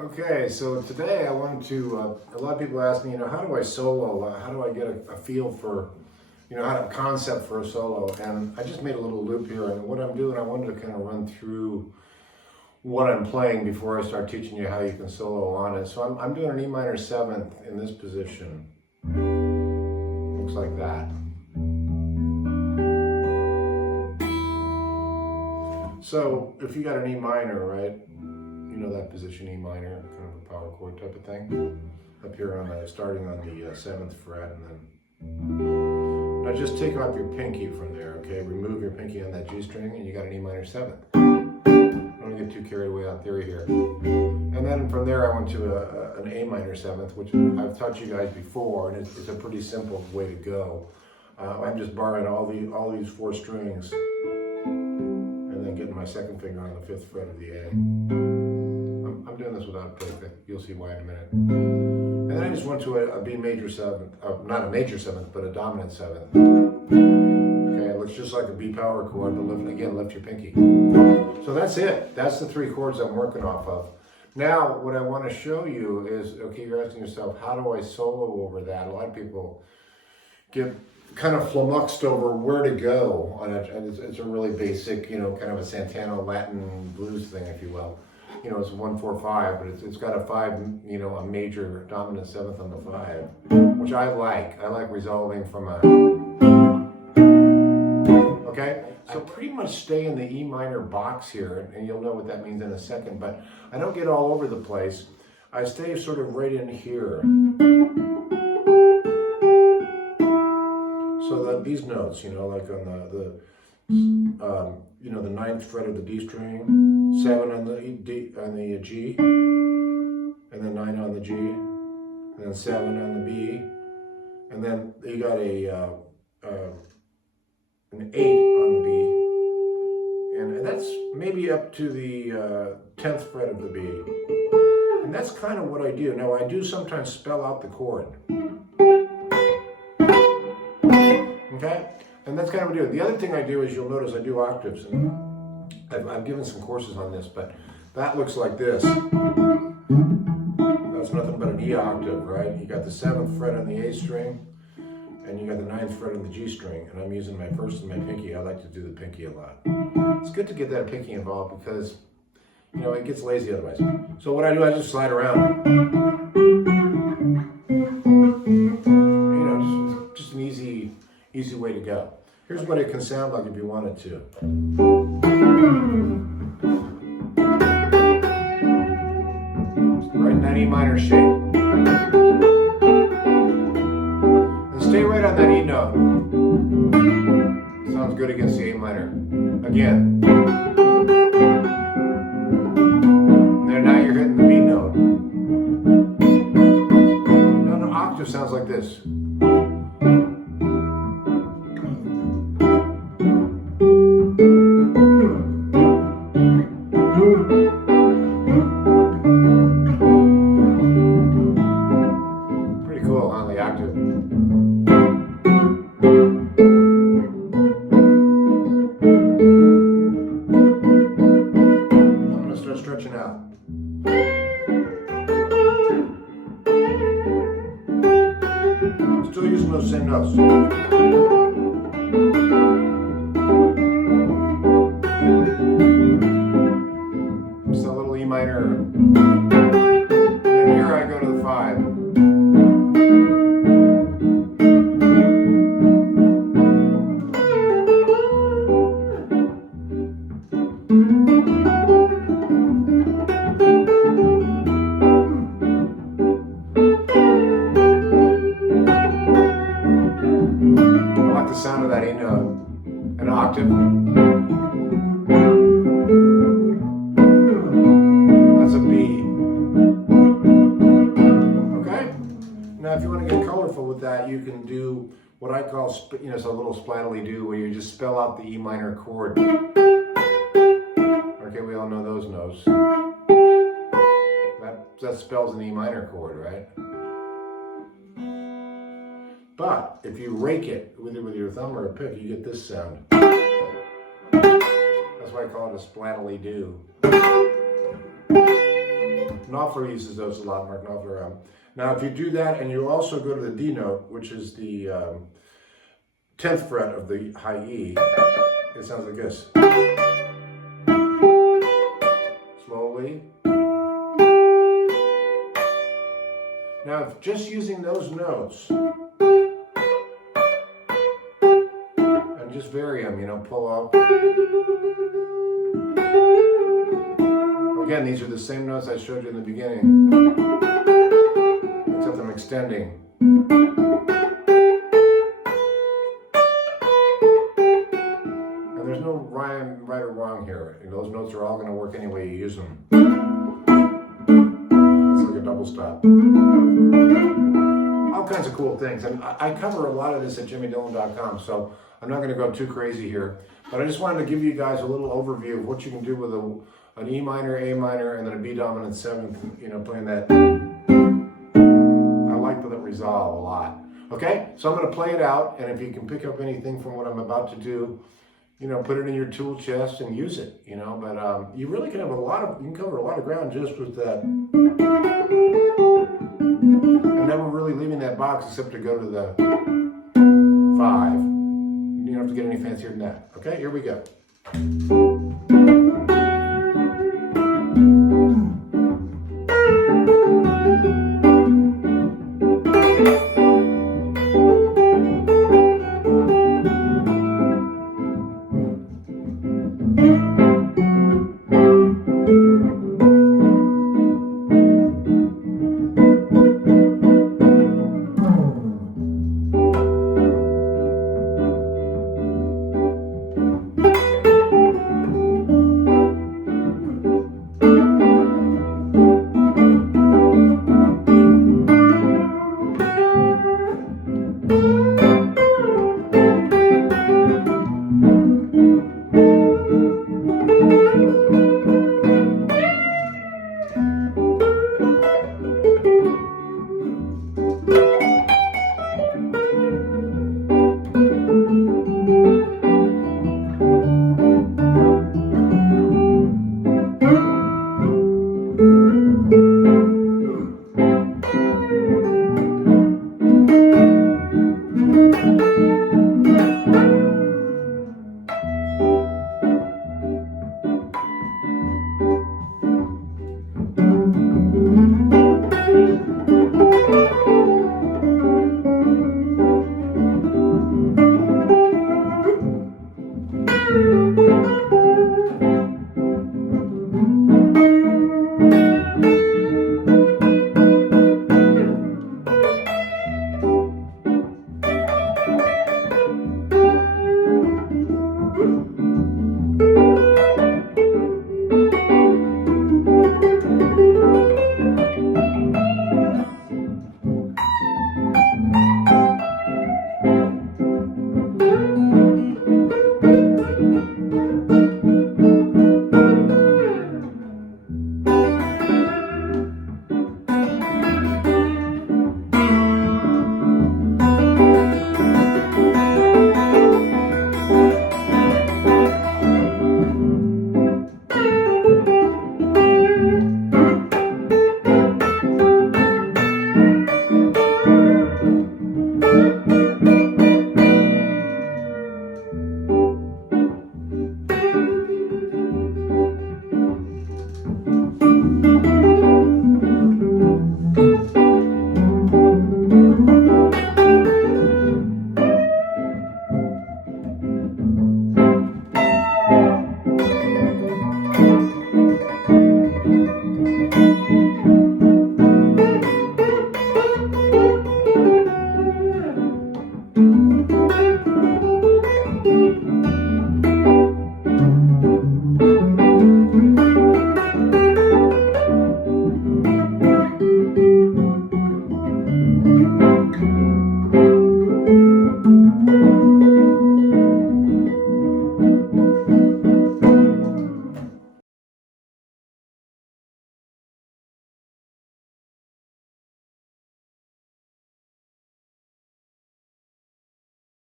Okay, so today I wanted to, a lot of people ask me, how do I solo? How do I get a feel for, how to concept for a solo? And I just made a little loop here, and what I'm doing, I wanted to kind of run through what I'm playing before I start teaching you how you can solo on it. So I'm doing an E minor 7th in this position. Looks like that. So if you got an E minor, right? You know that position, E minor, kind of a power chord type of thing. Up here on starting on the 7th fret, and then now just take off your pinky from there, okay? Remove your pinky on that G string, and you got an E minor 7th. Don't get too carried away on theory here. And then from there, I went to an A minor 7th, which I've taught you guys before, and it's a pretty simple way to go. I'm just borrowing all these 4 strings, and then getting my 2nd finger on the 5th fret of the A. I'm doing this without a pick. You'll see why in a minute. And then I just went to a B major 7th, not a major 7th, but a dominant 7th. Okay, it looks just like a B power chord, but lift your pinky. So that's it. That's the 3 chords I'm working off of. Now, what I want to show you is, okay, you're asking yourself, how do I solo over that? A lot of people get kind of flummoxed over where to go on it. It's a really basic, kind of a Santana Latin blues thing, if you will. It's 1-4-5, but it's got a 5, a major dominant 7th on the 5, which I like. I like resolving from a, okay? So pretty much stay in the E minor box here, and you'll know what that means in a second, but I don't get all over the place. I stay sort of right in here. So that these notes, like on the 9th fret of the D string, 7 on the G, and then 9 on the G, and then 7 on the B, and then you got an 8 on the B, and that's maybe up to the 10th fret of the B. And that's kind of what I do. Now I do sometimes spell out the chord. Okay? And that's kind of what I do. The other thing I do is, you'll notice I do octaves. And I've given some courses on this, but that looks like this. That's nothing but an E octave, right? You got the 7th fret on the A string, and you got the 9th fret on the G string. And I'm using my 1st and my pinky. I like to do the pinky a lot. It's good to get that pinky involved because, it gets lazy otherwise. So what I do, I just slide around. Just an easy way to go. Here's what it can sound like if you wanted to. Right in that E minor shape. And stay right on that E note. Sounds good against the A minor. Again. There, now you're hitting the B note. Now an octave sounds like this. Pretty cool on the octave. I'm going to start stretching out. Still using those same notes. Just a little E minor. And then here I go to the 5. I like the sound of that E note, an octave. That's a B. Okay? Now if you want to get colorful with that, you can do what I call, it's a little splatly-do, where you just spell out the E minor chord. Okay, we all know those notes. That spells an E minor chord, right? But if you rake it with your thumb or a pick, you get this sound. That's why I call it a splatly-do. Knopfler uses those a lot, Mark Knopfler. Now, if you do that and you also go to the D note, which is the 10th fret of the high E, it sounds like this. Slowly. Now, just using those notes, and just vary them, you know, pull up. Again, these are the same notes I showed you in the beginning, except I'm extending. And there's no rhyme, right or wrong here. Those notes are all going to work any way you use them. It's like a double stop. All kinds of cool things. And I cover a lot of this at jimmydillon.com, so I'm not going to go too crazy here. But I just wanted to give you guys a little overview of what you can do with an E minor, A minor, and then a B dominant 7th, you know, playing that. I like the resolve a lot. Okay, so I'm going to play it out, and if you can pick up anything from what I'm about to do, you know, put it in your tool chest and use it, you know. But you really can have you can cover a lot of ground just with that. And never really leaving that box except to go to the 5. You don't have to get any fancier than that. Okay, here we go.